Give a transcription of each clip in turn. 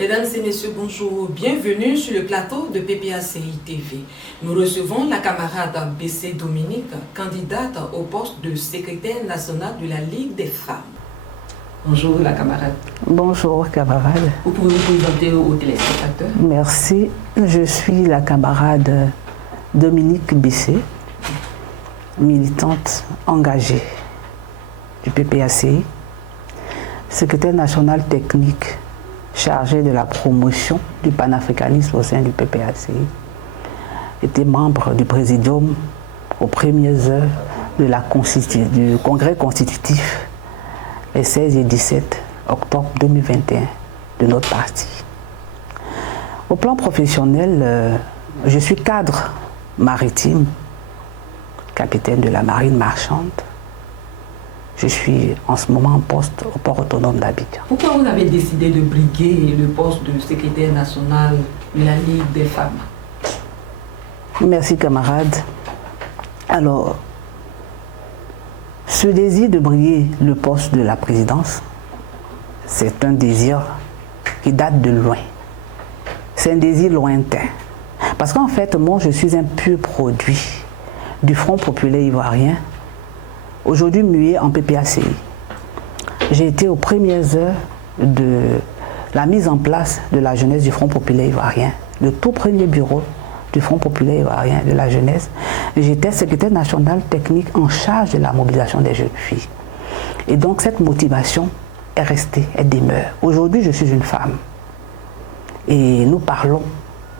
Mesdames et messieurs, bonjour. Bienvenue sur le plateau de PPACI TV. Nous recevons la camarade BC Dominique, candidate au poste de secrétaire nationale de la Ligue des femmes. Bonjour la camarade. Bonjour camarade. Vous pouvez vous présenter aux téléspectateurs? Merci. Je suis la camarade Dominique BC, militante engagée du PPACI, secrétaire national technique chargé de la promotion du panafricanisme au sein du PPACI, était membre du présidium aux premières heures du congrès constitutif les 16 et 17 octobre 2021 de notre parti. Au plan professionnel, je suis cadre maritime, capitaine de la marine marchande. Je suis en ce moment en poste au port autonome d'Abidjan. Pourquoi vous avez décidé de briguer le poste de secrétaire national de la Ligue des femmes? Merci camarade. Alors, ce désir de briguer le poste de la présidence, c'est un désir qui date de loin. C'est un désir lointain. Parce qu'en fait, moi, je suis un pur produit du Front populaire ivoirien, aujourd'hui muet en PPACI. J'ai été aux premières heures de la mise en place de la jeunesse du Front populaire ivoirien, le tout premier bureau du Front populaire ivoirien de la jeunesse. J'étais secrétaire national technique en charge de la mobilisation des jeunes filles. Et donc cette motivation est restée, elle demeure. Aujourd'hui, je suis une femme. Et nous parlons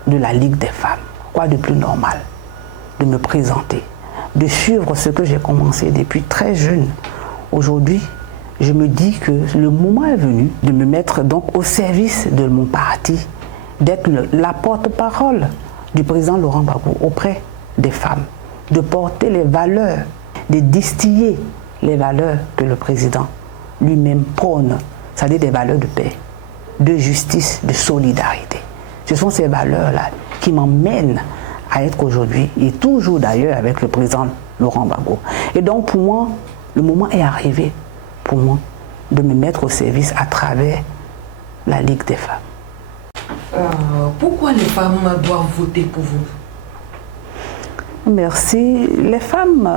de la Ligue des femmes. Quoi de plus normal de me présenter, de suivre ce que j'ai commencé depuis très jeune. Aujourd'hui, je me dis que le moment est venu de me mettre donc au service de mon parti, d'être la porte-parole du président Laurent Gbagbo auprès des femmes, de porter les valeurs, de distiller les valeurs que le président lui-même prône, c'est-à-dire des valeurs de paix, de justice, de solidarité. Ce sont ces valeurs-là qui m'emmènent à être aujourd'hui, et toujours d'ailleurs avec le président Laurent Gbagbo. Et donc pour moi, le moment est arrivé pour moi de me mettre au service à travers la Ligue des femmes. Pourquoi les femmes doivent voter pour vous? Merci. Les femmes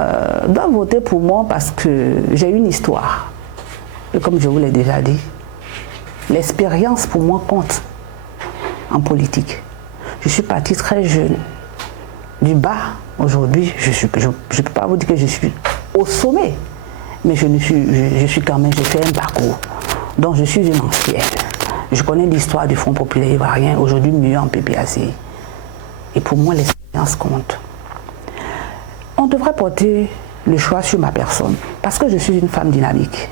doivent voter pour moi parce que j'ai une histoire. Et comme je vous l'ai déjà dit, l'expérience pour moi compte en politique. Je suis partie très jeune. Du bas, aujourd'hui, je ne peux pas vous dire que je suis au sommet, mais je suis quand même, j'ai fait un parcours. Donc je suis une ancienne. Je connais l'histoire du Front populaire ivoirien, aujourd'hui mieux en PPACI. Et pour moi, l'expérience compte. On devrait porter le choix sur ma personne, parce que je suis une femme dynamique,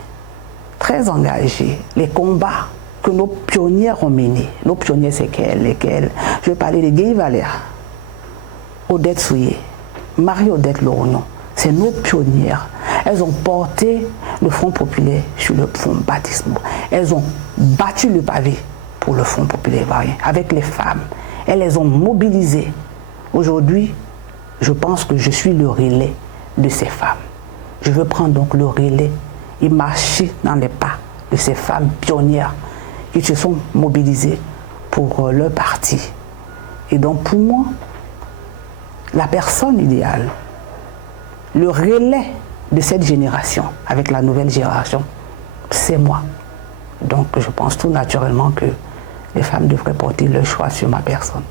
très engagée. Les combats que nos pionnières ont menés, nos pionnières c'est lesquelles? Je vais parler de Guy Valère, Odette Souillé, Marie-Odette Loronon, c'est nos pionnières. Elles ont porté le Front populaire sur le front baptismal. Elles ont battu le pavé pour le Front populaire ivoirien avec les femmes. Elles les ont mobilisées. Aujourd'hui, je pense que je suis le relais de ces femmes. Je veux prendre donc le relais et marcher dans les pas de ces femmes pionnières qui se sont mobilisées pour leur parti. Et donc pour moi, la personne idéale, le relais de cette génération avec la nouvelle génération, c'est moi. Donc je pense tout naturellement que les femmes devraient porter leur choix sur ma personne.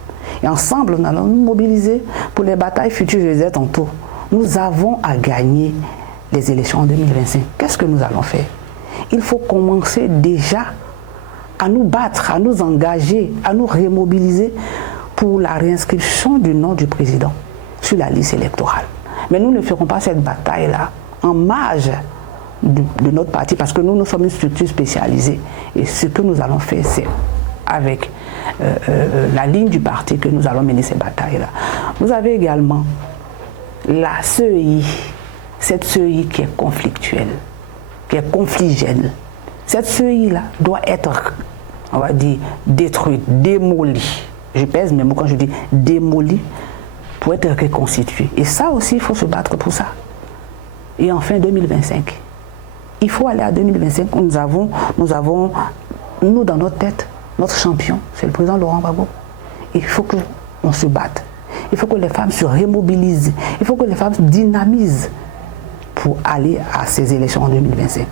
Et ensemble, nous allons nous mobiliser pour les batailles futures, je les ai tantôt. Nous avons à gagner les élections en 2025. Qu'est-ce que nous allons faire? Il faut commencer déjà à nous battre, à nous engager, à nous remobiliser pour la réinscription du nom du président sur la liste électorale. Mais nous ne ferons pas cette bataille-là en marge de notre parti parce que nous sommes une structure spécialisée. Et ce que nous allons faire, c'est avec la ligne du parti que nous allons mener ces batailles-là. Vous avez également la CEI, cette CEI qui est conflictuelle, qui est confligène. Cette CEI-là doit être, on va dire, détruite, démolie. Je pèse mes mots quand je dis démolie pour être reconstituée. Et ça aussi, il faut se battre pour ça. Et enfin, 2025. Il faut aller à 2025 où nous avons, nous dans notre tête, Notre champion, c'est le président Laurent Gbagbo. Il faut qu'on se batte. Il faut que les femmes se remobilisent. Il faut que les femmes se dynamisent pour aller à ces élections en 2025.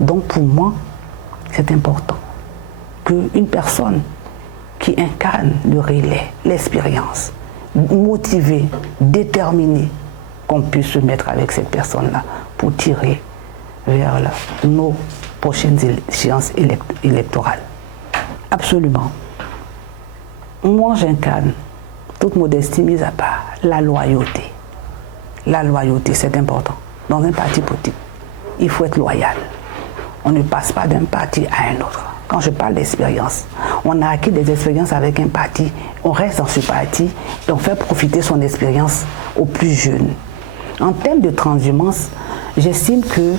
Donc pour moi, c'est important qu'une personne qui incarne le relais, l'expérience, motivée, déterminée, qu'on puisse se mettre avec cette personne-là pour tirer vers nos prochaines échéances électorales. Absolument. Moi, j'incarne, toute modestie mise à part, la loyauté. La loyauté, c'est important. Dans un parti politique, il faut être loyal. On ne passe pas d'un parti à un autre. Quand je parle d'expérience, on a acquis des expériences avec un parti, on reste dans ce parti et on fait profiter son expérience aux plus jeunes. En termes de transhumance, j'estime que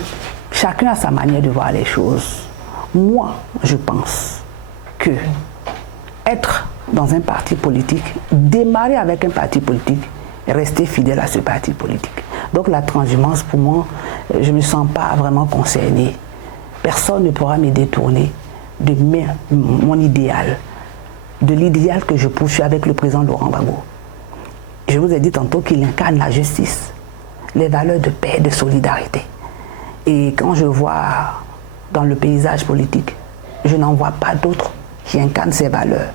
chacun a sa manière de voir les choses. Moi, je pense que être dans un parti politique, démarrer avec un parti politique et rester fidèle à ce parti politique. Donc la transhumance, pour moi, je ne me sens pas vraiment concernée. Personne ne pourra me détourner de mon idéal, de l'idéal que je poursuis avec le président Laurent Gbagbo. Je vous ai dit tantôt qu'il incarne la justice, les valeurs de paix, de solidarité. Et quand je vois dans le paysage politique, je n'en vois pas d'autres qui incarnent ces valeurs.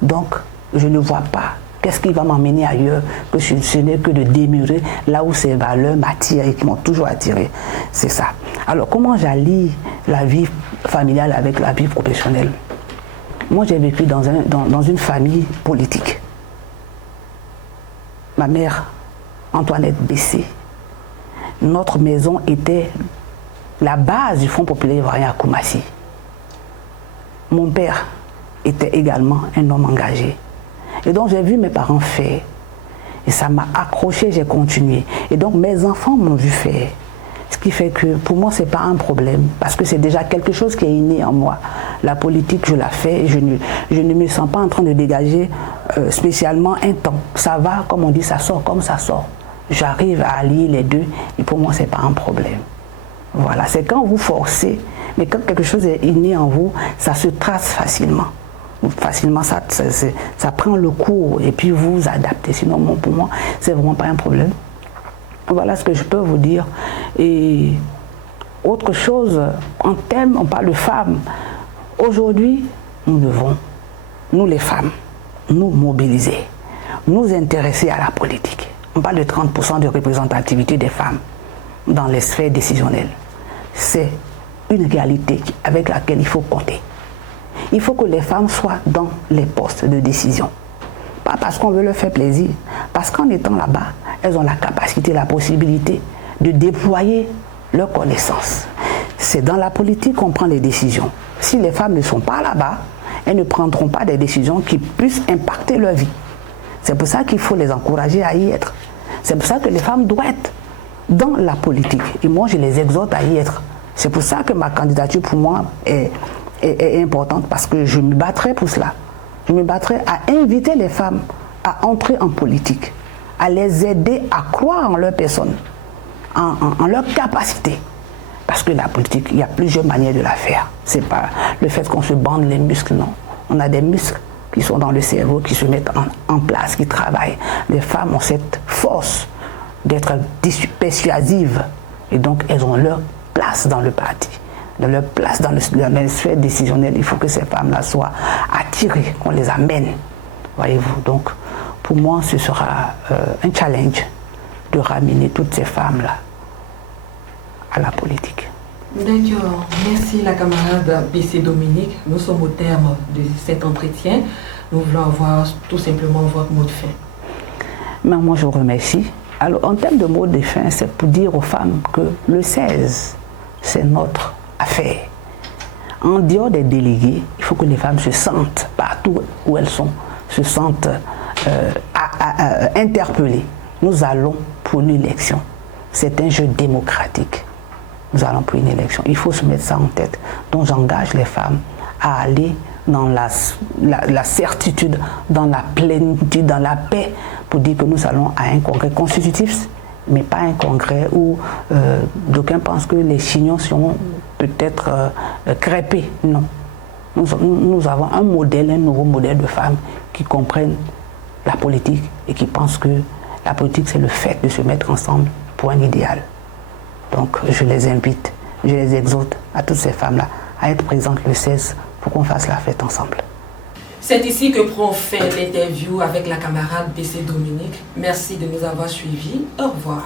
Donc, je ne vois pas qu'est-ce qui va m'emmener ailleurs, que ce n'est que de demeurer là où ces valeurs m'attirent et qui m'ont toujours attiré. C'est ça. Alors, comment j'allie la vie familiale avec la vie professionnelle? Moi, j'ai vécu dans une famille politique. Ma mère, Antoinette Bessé, notre maison était la base du Front populaire ivoirien à Koumassi. Mon père était également un homme engagé. Et donc j'ai vu mes parents faire. Et ça m'a accroché, j'ai continué. Et donc mes enfants m'ont vu faire. Ce qui fait que pour moi, ce n'est pas un problème. Parce que c'est déjà quelque chose qui est inné en moi. La politique, je la fais. Et je ne me sens pas en train de dégager spécialement un temps. Ça va, comme on dit, ça sort comme ça sort. J'arrive à allier les deux. Et pour moi, ce n'est pas un problème. Voilà, c'est quand vous forcez, mais quand quelque chose est inné en vous, ça se trace facilement. Facilement, ça prend le cours et puis vous vous adaptez. Sinon, pour moi, c'est vraiment pas un problème. Voilà ce que je peux vous dire. Et autre chose, en thème, on parle de femmes. Aujourd'hui, nous devons, nous les femmes, nous mobiliser, nous intéresser à la politique. On parle de 30% de représentativité des femmes dans les sphères décisionnelles. C'est une réalité avec laquelle il faut compter. Il faut que les femmes soient dans les postes de décision. Pas parce qu'on veut leur faire plaisir, parce qu'en étant là-bas, elles ont la capacité, la possibilité de déployer leurs connaissances. C'est dans la politique qu'on prend les décisions. Si les femmes ne sont pas là-bas, elles ne prendront pas des décisions qui puissent impacter leur vie. C'est pour ça qu'il faut les encourager à y être. C'est pour ça que les femmes doivent être dans la politique. Et moi, je les exhorte à y être. C'est pour ça que ma candidature, pour moi, est importante, parce que je me battrai pour cela. Je me battrai à inviter les femmes à entrer en politique, à les aider à croire en leur personne, en leur capacité. Parce que la politique, il y a plusieurs manières de la faire. C'est pas le fait qu'on se bande les muscles, non. On a des muscles qui sont dans le cerveau, qui se mettent en place, qui travaillent. Les femmes ont cette force d'être persuasives. Et donc, elles ont leur place dans le parti, de leur place dans la sphère décisionnelle. Il faut que ces femmes-là soient attirées, qu'on les amène. Voyez-vous, donc, pour moi, ce sera un challenge de ramener toutes ces femmes-là à la politique. D'accord. Merci la camarade Bessé Dominique. Nous sommes au terme de cet entretien. Nous voulons avoir tout simplement votre mot de fin. Mais moi, je vous remercie. Alors, en termes de mot de fin, c'est pour dire aux femmes que le 16, c'est notre affaire. En dehors des délégués, il faut que les femmes se sentent, partout où elles sont, se sentent interpellées. Nous allons pour une élection. C'est un jeu démocratique. Nous allons pour une élection. Il faut se mettre ça en tête. Donc j'engage les femmes à aller dans la certitude, dans la plénitude, dans la paix, pour dire que nous allons à un congrès constitutif, mais pas un congrès où d'aucuns pensent que les chignons sont peut-être crêpés. Non. nous avons un modèle, un nouveau modèle de femmes qui comprennent la politique et qui pensent que la politique, c'est le fait de se mettre ensemble pour un idéal. Donc, je les invite, je les exhorte à toutes ces femmes-là à être présentes le 16 pour qu'on fasse la fête ensemble. C'est ici que prend fin l'interview avec la camarade B.C. Dominique. Merci de nous avoir suivis. Au revoir.